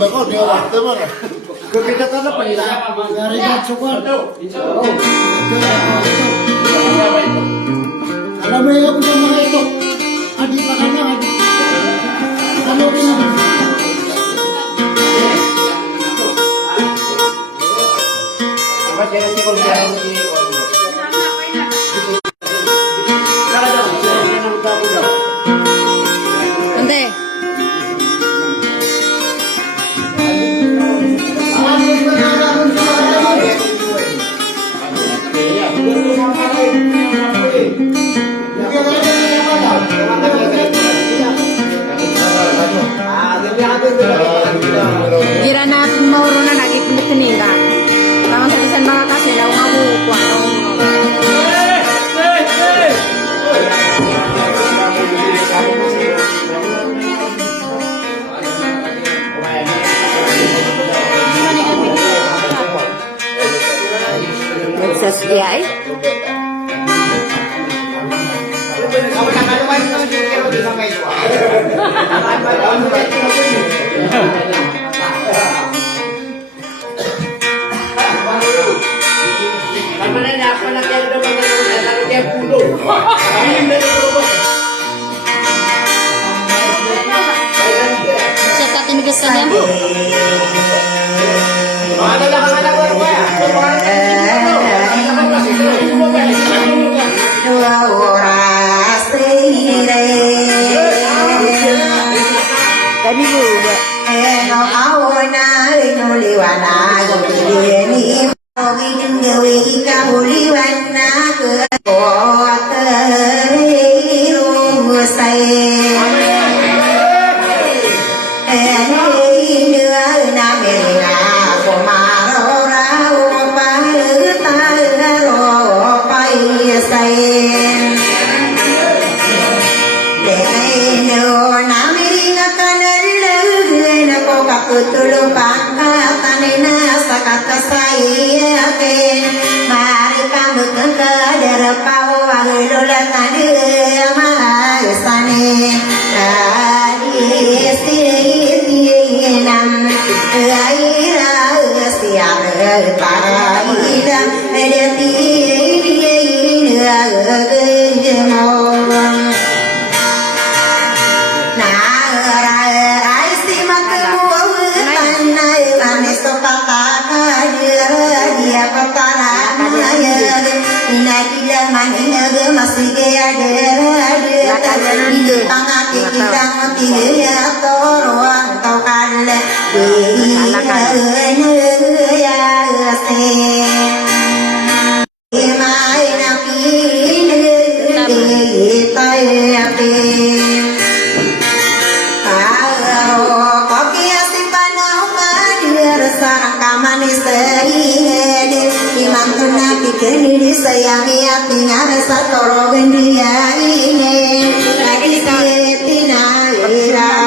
bako dia waktu mana? Kita tanah penila. Dari cukup. Kalau mereka punya mga ito, adik pa kanya adik. Ano rin? Jangan sih kalau jalan di Ante. Kira na mauro na lagi kulit ka. Tama sa bisan mga kasi daw nga mo kuwano. Nagsasiyay? Siya katinigasan yan po. Tadi bu, awalnya nuliwana ini mungkin dewi kabuliwana ke kota rumusai. Tulung pangkatanina sakata saya ke mari kamu ke darapau agelola tadi mahasane tadi sinam aira siap paida medeti masih ada pangati kita mati toruan kau kalle ya se mai na pi tai Kini sayangi apinya satoro gendia ini lagi setina ira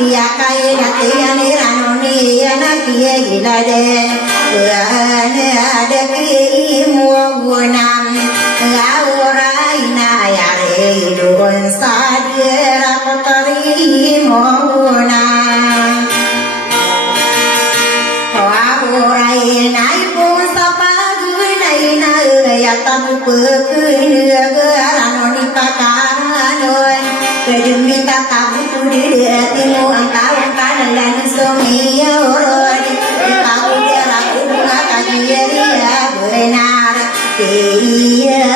pia kai na tia ni ranoni na pia gilade buane ada ki mua bunam ngaurai na ya re don sadira potari tamu pekeranoni pakaranoi kedemi tamu di timu angkatan dan somia orodi tahu dia ragu kajian dia benar dia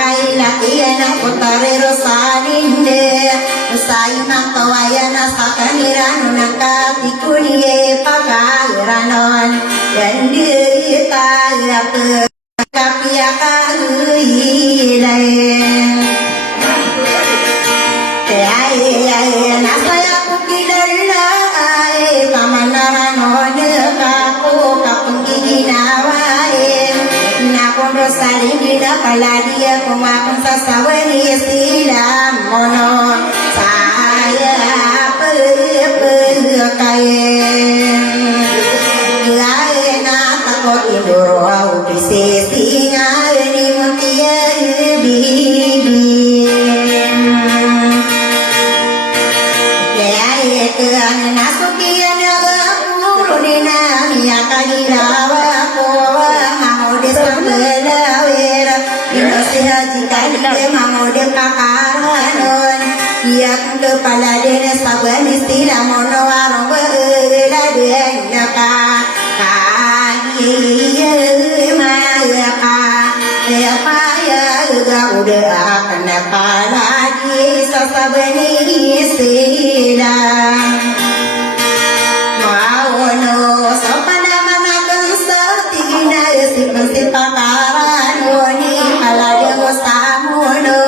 Kai latihan putare rosalinde usai matawayana sakaniran nangkati kunie pagaranon dan dirita apa kapia kai lain nasaya kukidalla pamanaran kaku kapunginawae nakondo salindina paladia kumakun sasawani silam mono saya perkayen na takot indoro au pisesi ngani muntia bibin leaye kean nasukian urunina miakalilawa kowa mangode sambelawera indonesia jika dia mangode kakaran dia kepala dia saban istilah mono warung bela dia nyaka kaya maya ya paya udah kenapa lagi sasabani istilah no sopana manakan setina si pakaran woni alade gosamuno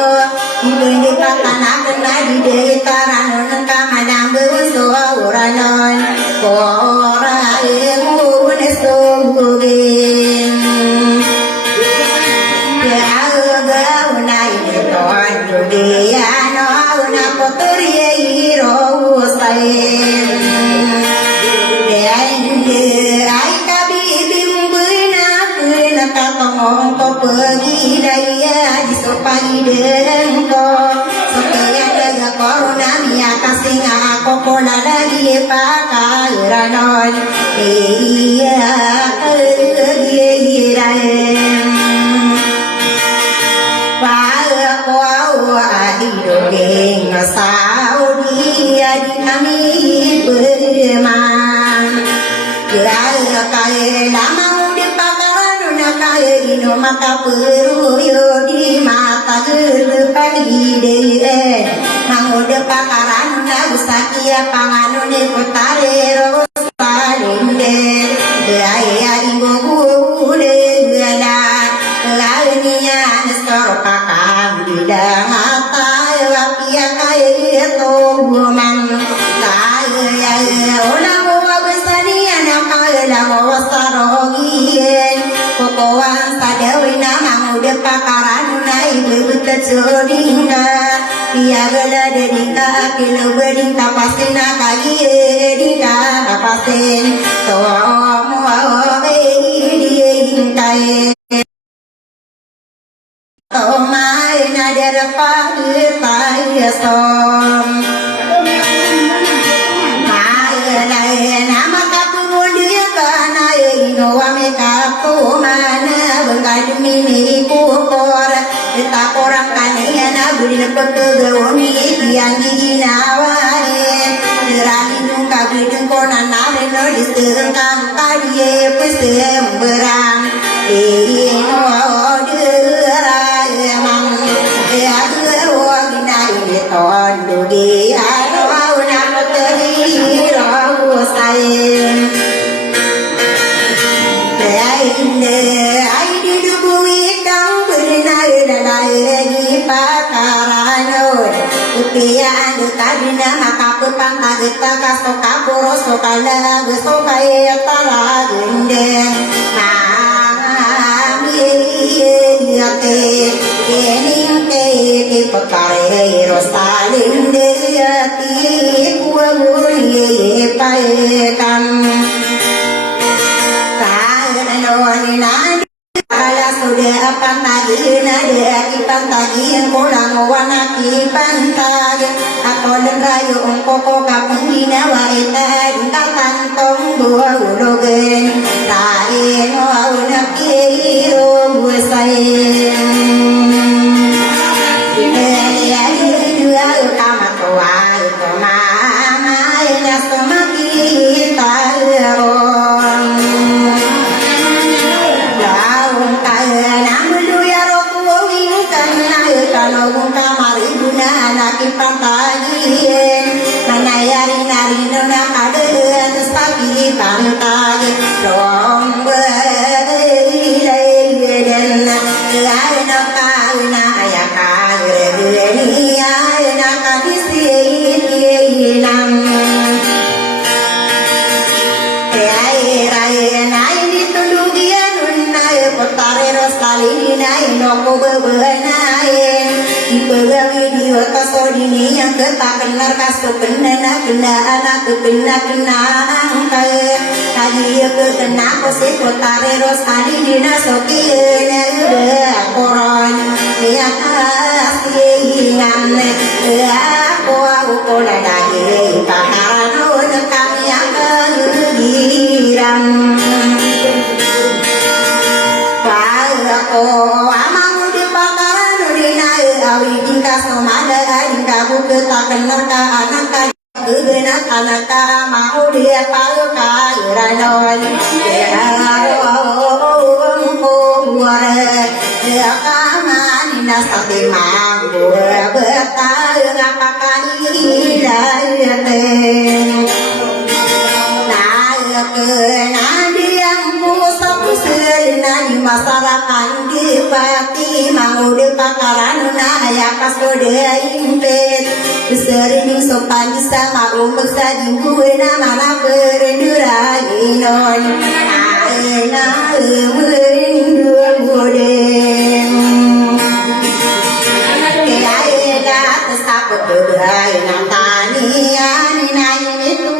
ibundi pakana kena di detaran kamadang beso uranon ora emu nesogin ya aga unai ton dia no una potorie iro sain ai kabibim beuna kakong ko pergi daya di sopai dengko setia daga corona mia kasih aku kola lagi pakairan iya iraen Pau adidogeng saudi adinami berman Kaya kaya lama di pakaran kaya ino maka peruyo di mata pagi deh mangude pakaran usakia panganone kotare rosalinde daya ibu gule gala lania nestor pakam di mata lapia kaya to man kaya ola lamo sarogien kokoan sadawina mangude pakaran nai bebuta chodinga piagala dedika kilo bedinga pasina kagie dinga pasen to mo dingai to mai na derpa tai som Wame kapu mana bengkadu mini kupor kita orang kaniana budi petegoni yang ginawae dirani nungka bidung konan nare no disengkang kadie pesemberang ino derai mang ya gerwa ginai tondo dia ro na peteri ro sai ai đi du bui trong bữa nay là lại đi pakaran Upia được ta đi na mà cặp băng ta được ta ca so cá bồ so cá la được so cá ta la ginde mà mi te ke ni te pekare rosalinde ti koko kapung dina wa ita dinta kantong dua ulogen lain wa unak kiro sayang ya dua utama tua utama ya semaki taron daun kaya namlu ya roku wingkan kalau kamari guna anak pantai manayari nari nona ada pagi pantai dong beriden ayana kaina ya kageni ayana kadisi nam ay ditulugian unay potare rosali nai noko bebenai ipegawi diwa kasodini yang ketakenar kaso kena anak kena angkai tadi kena kose potare rosali dina soki udah koron niat asingan aku pola dagi pakarano kami yang giram amang di pakaran dina awi tingkah somada tingkah buku tak kenal ka anak ka kebenak anak ka mau dia palu ka iranon dia dia kaman nasati mampu betal ngapakan ilate di masyarakat di pati mau di pakaran ya pas kode impet sering sopan sama umpuk sading gue nama berendura non aena berendura godeng aena tesaput doai nantania nai itu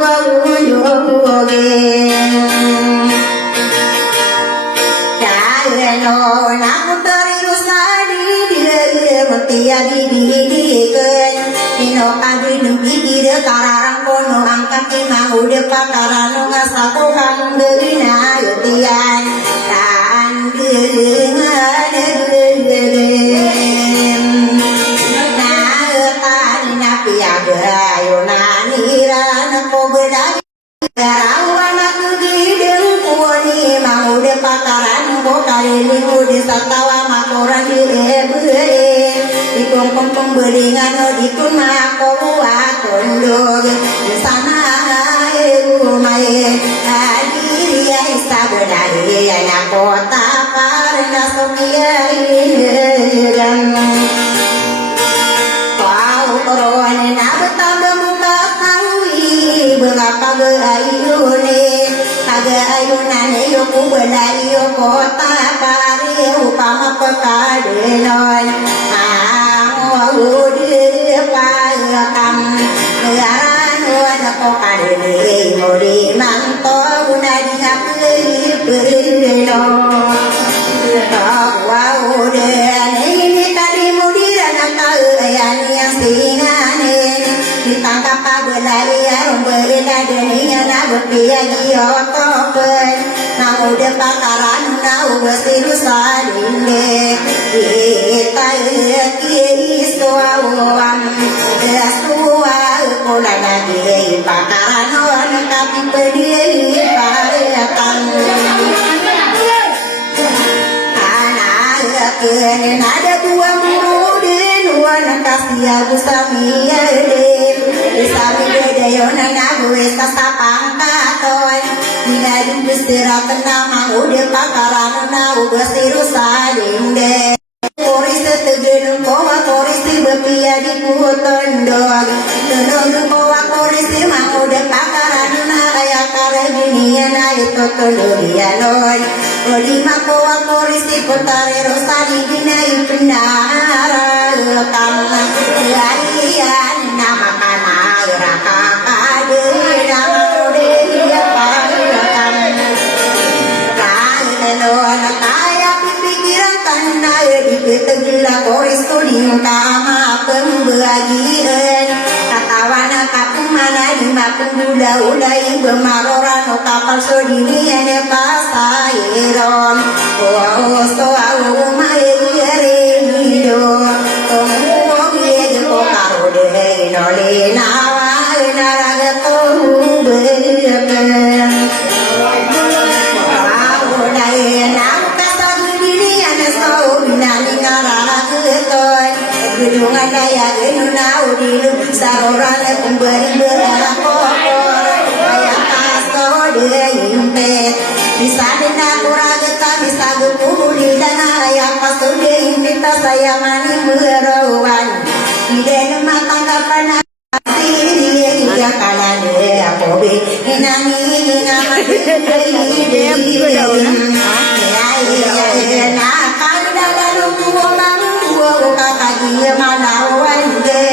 no namu terus tadi dia mutia dididikan ino kadi nempi dia kararang kono angkat mau dia pakaran ngasaku kang derina yutian tan dengan nah tani napi ayo nanira nako bedai garawan aku gideng kuoni mau dia pakaran kali di satawa makoran di ebere di kompong beringan di kun mako kondo di sana rumai diri ya sabadari ya kota parna sokia dan kau korone na betambah muka kawi berapa berayune ayunan yo kubelai yo kota pari upama pekadenon udi pakam anu ada pokadene modi manto unadi hakli perino tawa ude ini kali mudi dan kalian yang singane ditangkap pabelai rombelina denia nabu piagi otopen namu de pakaran nau besiru salinde kita kiswawam asua pola nadi pakaran tapi pedih pariakan anak kene ada dua murid dua nakasih busamiya Isami bedayona nagu estasa pangkaton Minadin bestira tenama udah pakaran nagu bestiru salinde Koris tegenung kowa koris bepia di putondog Tenung kowa koris mang udah pakaran kaya karebinian ayo totolorianon Olima kowa koris potare rosali dinayu pendara Lekam larian nama kana raka kade nama dia pariakan kailelona kaya pipikiran kana dipetegila koris tuding kama pembagian katawana gula ulai bemaroran o kapal sodini ene pasairon o so au mai re do o ye ko karo de no le na wa na ra to be Gedung ada ya gedung naudi saroran pemberi berakor kayak kasto dia impet bisa denda kurang kita bisa gupuli dan ayah pastu dia impet saya mani merawan tidak mata kapan dia kalah dia kobe inani ngamati dia nak kada dalam tua dia malawan de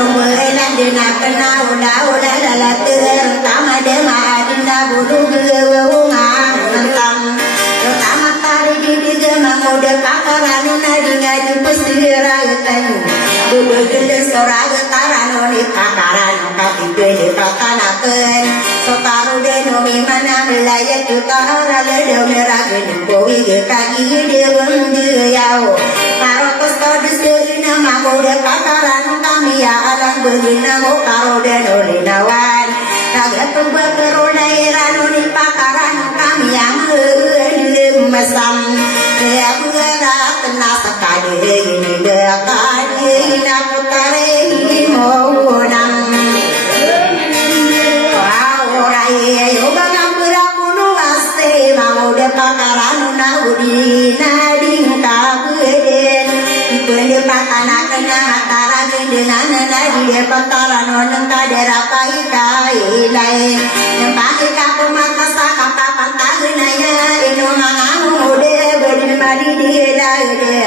umuran de nak kenal ula la terutama de madinda bulu geungang mentang terutama kali di de mangude pakaran nadinga di pesiratan bulu gede sorag karano ni pakaran kaki de pakanakeun sotaru de nomi mana belaya tutara le de merah de kowi ge kaki de wende yao parokos kodis mamuda pakaran kami ya alam begina karo dan olinawan raga tuba kerolai ranoni pakaran kami yang mesam ya bera kena sekali ini dekali nak putare monang rai yoga ngambra punu aste mamuda pakaran naudi nading kabeden Pende pakana kena matara dengan nadi de pakara noneng kadera pai kai lai nempai kapu mata saka kapan tagunaya ino mangamu de bedin madi de lai de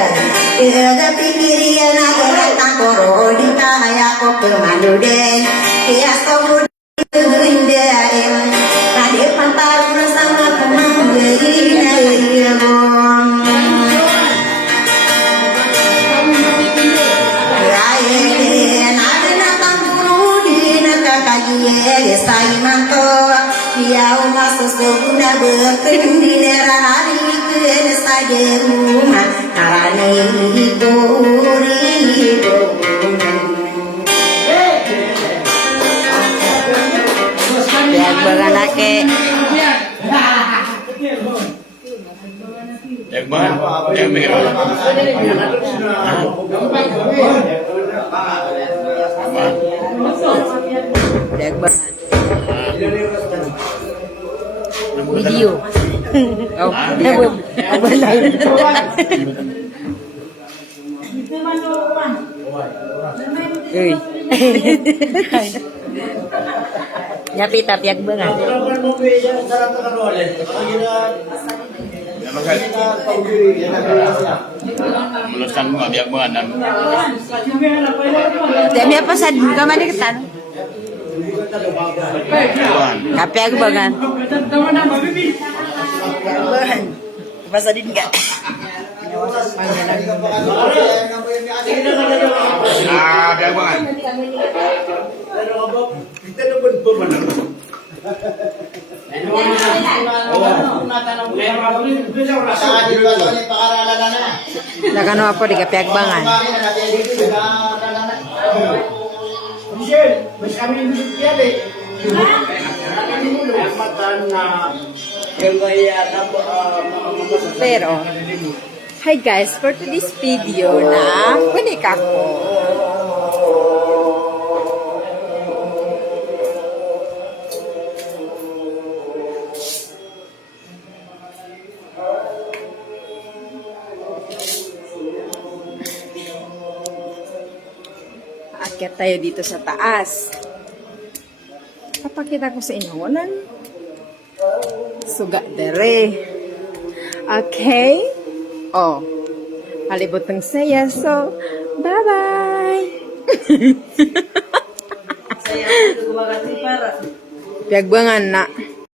de pikiriya na kata koro di kaya ko pemandu de ya somu de em kade pamparu sama pemandu de bom Sai manto dia masuk seguna berkendira hari ke sade rumah karane itu rido yang beranake yang mana yang merah video. Oh, apa lain? Nyapi tapi yang banget. Meluskan bunga biak bunga. Tapi apa sad buka mana ketan? Kape aku bangan. Pasadin enggak? Ah, biak bunga. Nakano apa di kape bangan? Pero, hi guys, for today's video na kunik ako. Akyat tayo dito sa taas. Papakita ko sa inyo ng suga dere. Okay? Oh. Halibot ng saya. So, bye-bye! Piyagbangan na.